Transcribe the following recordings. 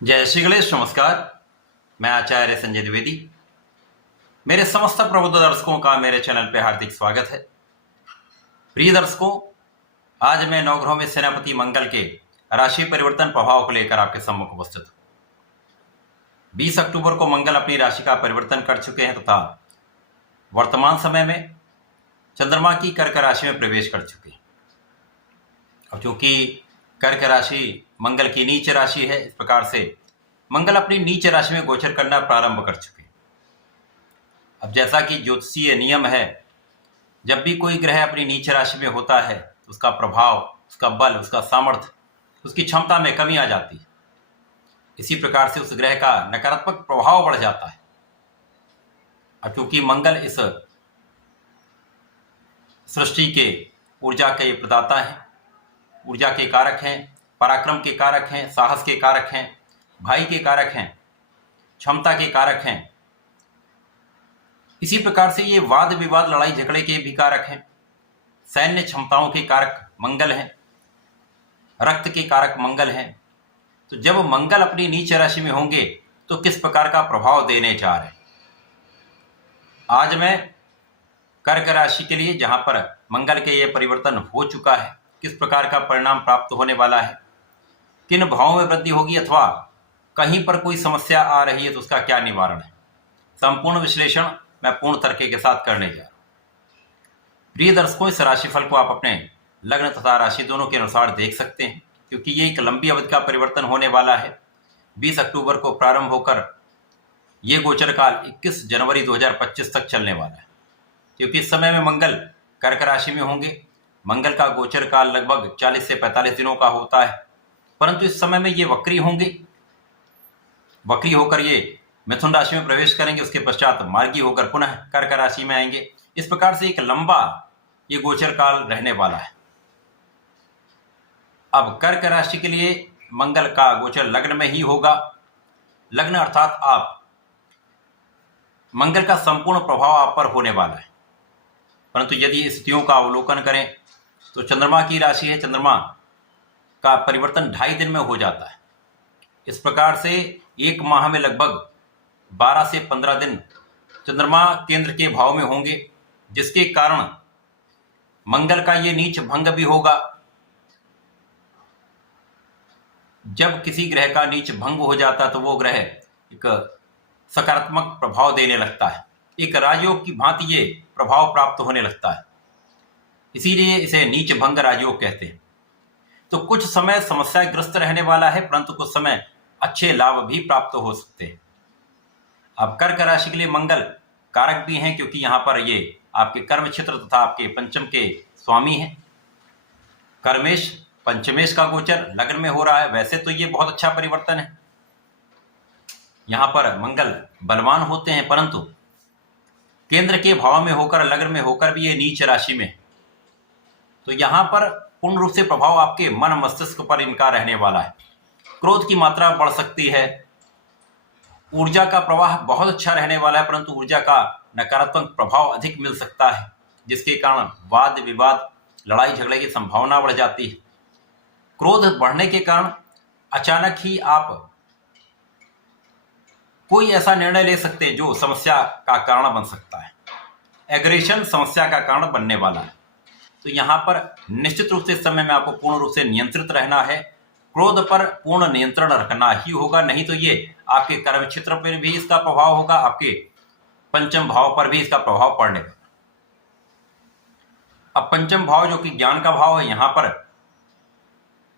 जय श्री गणेश। नमस्कार। मैं आचार्य संजय द्विवेदी। मेरे समस्त प्रबुद्ध दर्शकों का मेरे चैनल पे हार्दिक स्वागत है। प्रिय दर्शकों, आज मैं नवग्रहों में सेनापति मंगल के राशि परिवर्तन प्रभाव को लेकर आपके सम्मुख उपस्थित हूं। 20 अक्टूबर को मंगल अपनी राशि का परिवर्तन कर चुके हैं तथा वर्तमान समय में चंद्रमा की कर्क राशि में प्रवेश कर चुके हैं। अब चूंकि कर्क राशि मंगल की नीच राशि है, इस प्रकार से मंगल अपनी नीच राशि में गोचर करना प्रारंभ कर चुके हैं। अब जैसा कि ज्योतिषीय नियम है, जब भी कोई ग्रह अपनी नीच राशि में होता है तो उसका प्रभाव, उसका बल, उसका सामर्थ्य, उसकी क्षमता में कमी आ जाती है। इसी प्रकार से उस ग्रह का नकारात्मक प्रभाव बढ़ जाता है। अब चूंकि मंगल इस सृष्टि के ऊर्जा के प्रदाता हैं, ऊर्जा के कारक हैं, पराक्रम के कारक हैं, साहस के कारक हैं, भाई के कारक हैं, क्षमता के कारक हैं। इसी प्रकार से ये वाद विवाद, लड़ाई झगड़े के भी कारक हैं। सैन्य क्षमताओं के कारक मंगल हैं, रक्त के कारक मंगल हैं। तो जब मंगल अपनी नीच राशि में होंगे तो किस प्रकार का प्रभाव देने जा रहे हैं, आज मैं कर्क राशि के लिए, जहां पर मंगल के ये परिवर्तन हो चुका है, किस प्रकार का परिणाम प्राप्त होने वाला है, किन भावों में वृद्धि होगी अथवा कहीं पर कोई समस्या आ रही है तो उसका क्या निवारण है, संपूर्ण विश्लेषण मैं पूर्ण तरीके के साथ करने जा रहा हूं। प्रिय दर्शकों, इस राशिफल को आप अपने लग्न तथा राशि दोनों के अनुसार देख सकते हैं, क्योंकि ये एक लंबी अवधि का परिवर्तन होने वाला है। 20 अक्टूबर को प्रारंभ होकर ये गोचर काल 21 जनवरी 2025 तक चलने वाला है। क्योंकि इस समय में मंगल कर्क राशि में होंगे। मंगल का गोचर काल लगभग 40 से 45 दिनों का होता है, परंतु इस समय में ये वक्री होंगे। वक्री होकर ये मिथुन राशि में प्रवेश करेंगे, उसके पश्चात मार्गी होकर पुनः कर्क राशि में आएंगे। इस प्रकार से एक लंबा ये गोचर काल रहने वाला है। अब कर्क राशि के लिए मंगल का गोचर लग्न में ही होगा। लग्न अर्थात आप, मंगल का संपूर्ण प्रभाव आप पर होने वाला है। परंतु यदि स्थितियों का अवलोकन करें तो चंद्रमा की राशि है, चंद्रमा का परिवर्तन 2.5 दिन में हो जाता है। इस प्रकार से एक माह में लगभग 12 से 15 दिन चंद्रमा केंद्र के भाव में होंगे, जिसके कारण मंगल का ये नीच भंग भी होगा। जब किसी ग्रह का नीच भंग हो जाता है तो वो ग्रह एक सकारात्मक प्रभाव देने लगता है, एक राजयोग की भांति ये प्रभाव प्राप्त होने लगता है। इसीलिए इसे नीच भंग राजयोग कहते हैं। तो कुछ समय समस्याग्रस्त रहने वाला है, परंतु कुछ समय अच्छे लाभ भी प्राप्त हो सकते हैं। अब कर्क राशि के लिए मंगल कारक भी हैं, क्योंकि यहां पर ये आपके कर्म क्षेत्र तथा आपके पंचम के स्वामी हैं। कर्मेश पंचमेश का गोचर लग्न में हो रहा है। वैसे तो ये बहुत अच्छा परिवर्तन है, यहां पर मंगल बलवान होते हैं, परंतु केंद्र के भाव में होकर, लग्न में होकर भी ये नीच राशि में, तो यहां पर पूर्ण रूप से प्रभाव आपके मन मस्तिष्क पर इनका रहने वाला है। क्रोध की मात्रा बढ़ सकती है, ऊर्जा का प्रवाह बहुत अच्छा रहने वाला है, परंतु ऊर्जा का नकारात्मक प्रभाव अधिक मिल सकता है, जिसके कारण वाद विवाद, लड़ाई झगड़े की संभावना बढ़ जाती है। क्रोध बढ़ने के कारण अचानक ही आप कोई ऐसा निर्णय ले सकते हैं जो समस्या का कारण बन सकता है। एग्रेशन समस्या का कारण बनने वाला है। तो यहां पर निश्चित रूप से इस समय में आपको पूर्ण रूप से नियंत्रित रहना है। क्रोध पर पूर्ण नियंत्रण रखना ही होगा, नहीं तो ये आपके कर्म क्षेत्र पर भी इसका प्रभाव होगा, आपके पंचम भाव पर भी इसका प्रभाव पड़ने का। अब पंचम भाव जो कि ज्ञान का भाव है, यहां पर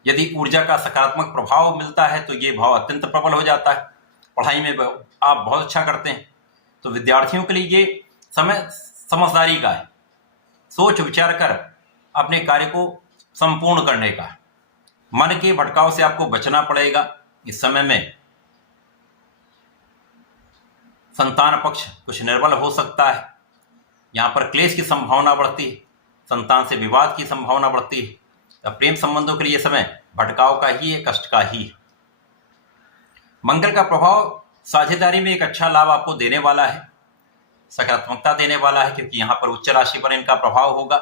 यदि ऊर्जा का सकारात्मक प्रभाव मिलता है तो ये भाव अत्यंत प्रबल हो जाता है। पढ़ाई में आप बहुत अच्छा करते हैं, तो विद्यार्थियों के लिए ये समय समझदारी का है, सोच विचार कर अपने कार्य को संपूर्ण करने का है। मन के भटकाव से आपको बचना पड़ेगा। इस समय में संतान पक्ष कुछ निर्बल हो सकता है, यहां पर क्लेश की संभावना बढ़ती है, संतान से विवाद की संभावना बढ़ती है। तो प्रेम संबंधों के लिए समय भटकाव का ही है, कष्ट का ही है। मंगल का प्रभाव साझेदारी में एक अच्छा लाभ आपको देने वाला है, सकारात्मकता देने वाला है, क्योंकि यहां पर उच्च राशि पर इनका प्रभाव होगा।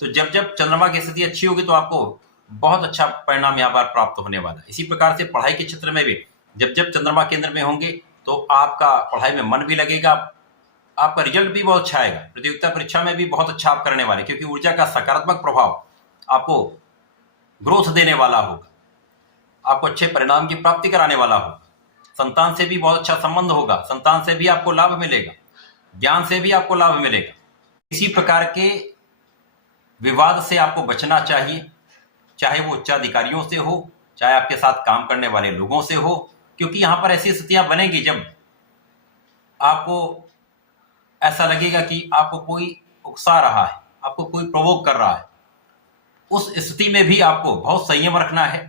तो जब जब चंद्रमा की स्थिति अच्छी होगी तो आपको बहुत अच्छा परिणाम यहाँ पर प्राप्त होने वाला है। इसी प्रकार से पढ़ाई के क्षेत्र में भी जब जब चंद्रमा केंद्र में होंगे तो आपका पढ़ाई में मन भी लगेगा, आपका रिजल्ट भी बहुत अच्छा आएगा, प्रतियोगिता परीक्षा में भी बहुत अच्छा आप करने वाले, क्योंकि ऊर्जा का सकारात्मक प्रभाव आपको ग्रोथ देने वाला होगा, आपको अच्छे परिणाम की प्राप्ति कराने वाला होगा। संतान से भी बहुत अच्छा संबंध होगा, संतान से भी आपको लाभ मिलेगा, ज्ञान से भी आपको लाभ मिलेगा। इसी प्रकार के विवाद से आपको बचना चाहिए, चाहे वो उच्चाधिकारियों से हो, चाहे आपके साथ काम करने वाले लोगों से हो, क्योंकि यहां पर ऐसी स्थितियां बनेंगी जब आपको ऐसा लगेगा कि आपको कोई उकसा रहा है, आपको कोई प्रोवोक कर रहा है। उस स्थिति में भी आपको बहुत संयम रखना है,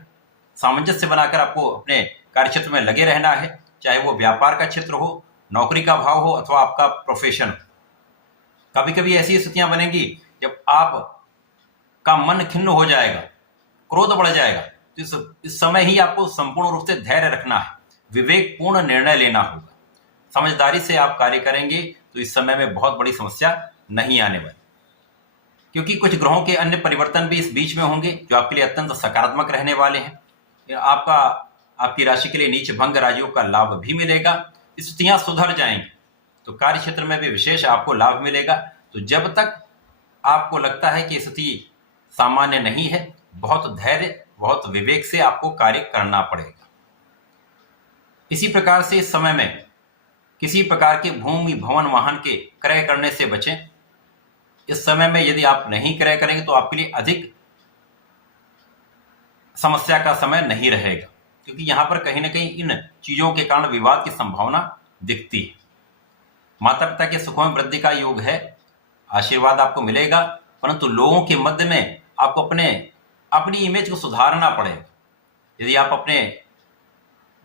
सामंजस्य बनाकर आपको अपने कार्यक्षेत्र में लगे रहना है, चाहे वो व्यापार का क्षेत्र हो, नौकरी का भाव हो अथवा आपका प्रोफेशन हो। कभी कभी ऐसी स्थितियां बनेंगी जब आप का मन खिन्न हो जाएगा, क्रोध बढ़ जाएगा, तो इस समय ही आपको संपूर्ण रूप से धैर्य रखना है, विवेकपूर्ण निर्णय लेना होगा। समझदारी से आप कार्य करेंगे तो इस समय में बहुत बड़ी समस्या नहीं आने वाली, क्योंकि कुछ ग्रहों के अन्य परिवर्तन भी इस बीच में होंगे जो आपके लिए अत्यंत सकारात्मक रहने वाले हैं। आपकी राशि के लिए नीच भंग राजियों का लाभ भी मिलेगा, स्थितियां सुधर जाएंगी, तो कार्य क्षेत्र में भी विशेष आपको लाभ मिलेगा। तो जब तक आपको लगता है कि स्थिति सामान्य नहीं है, बहुत धैर्य, बहुत विवेक से आपको कार्य करना पड़ेगा। इसी प्रकार से इस समय में किसी प्रकार के भूमि भवन वाहन के क्रय करने से बचें। इस समय में यदि आप नहीं क्रय करेंगे तो आपके लिए अधिक समस्या का समय नहीं रहेगा, क्योंकि यहां पर कहीं ना कहीं इन चीजों के कारण विवाद की संभावना दिखती है। माता पिता के सुखों में वृद्धि का योग है, आशीर्वाद आपको मिलेगा, परंतु लोगों के मध्य में आपको अपनी इमेज को सुधारना पड़ेगा। यदि आप अपने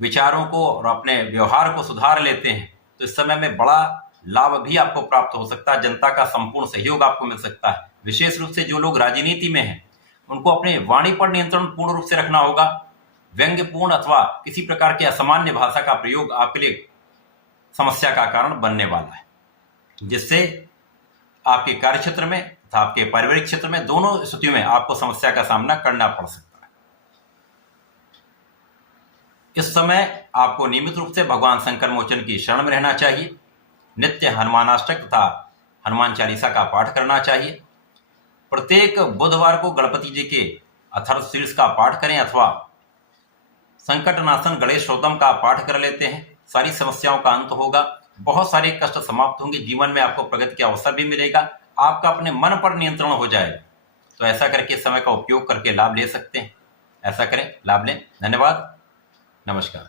विचारों को और अपने व्यवहार को सुधार लेते हैं तो इस समय में बड़ा लाभ भी आपको प्राप्त हो सकता है, जनता का संपूर्ण सहयोग आपको मिल सकता है। विशेष रूप से जो लोग राजनीति में हैं उनको अपने वाणी पर नियंत्रण पूर्ण रूप से रखना होगा। व्यंग्यपूर्ण अथवा किसी प्रकार के असामान्य भाषा का प्रयोग आपके लिए समस्या का कारण बनने वाला है, जिससे आपके कार्य क्षेत्र में तथा आपके पारिवारिक क्षेत्र में दोनों स्थितियों में आपको समस्या का सामना करना पड़ सकता है। इस समय आपको नियमित रूप से भगवान शंकर मोचन की शरण में रहना चाहिए, नित्य हनुमानाष्टक तथा हनुमान चालीसा का पाठ करना चाहिए। प्रत्येक बुधवार को गणपति जी के अथर्वशीर्ष का पाठ करें अथवा संकटनाशन गणेश स्तोत्रम का पाठ कर लेते हैं, सारी समस्याओं का अंत होगा, बहुत सारे कष्ट समाप्त होंगे, जीवन में आपको प्रगति के अवसर भी मिलेगा, आपका अपने मन पर नियंत्रण हो जाएगा। तो ऐसा करके समय का उपयोग करके लाभ ले सकते हैं, ऐसा करें, लाभ लें। धन्यवाद, नमस्कार।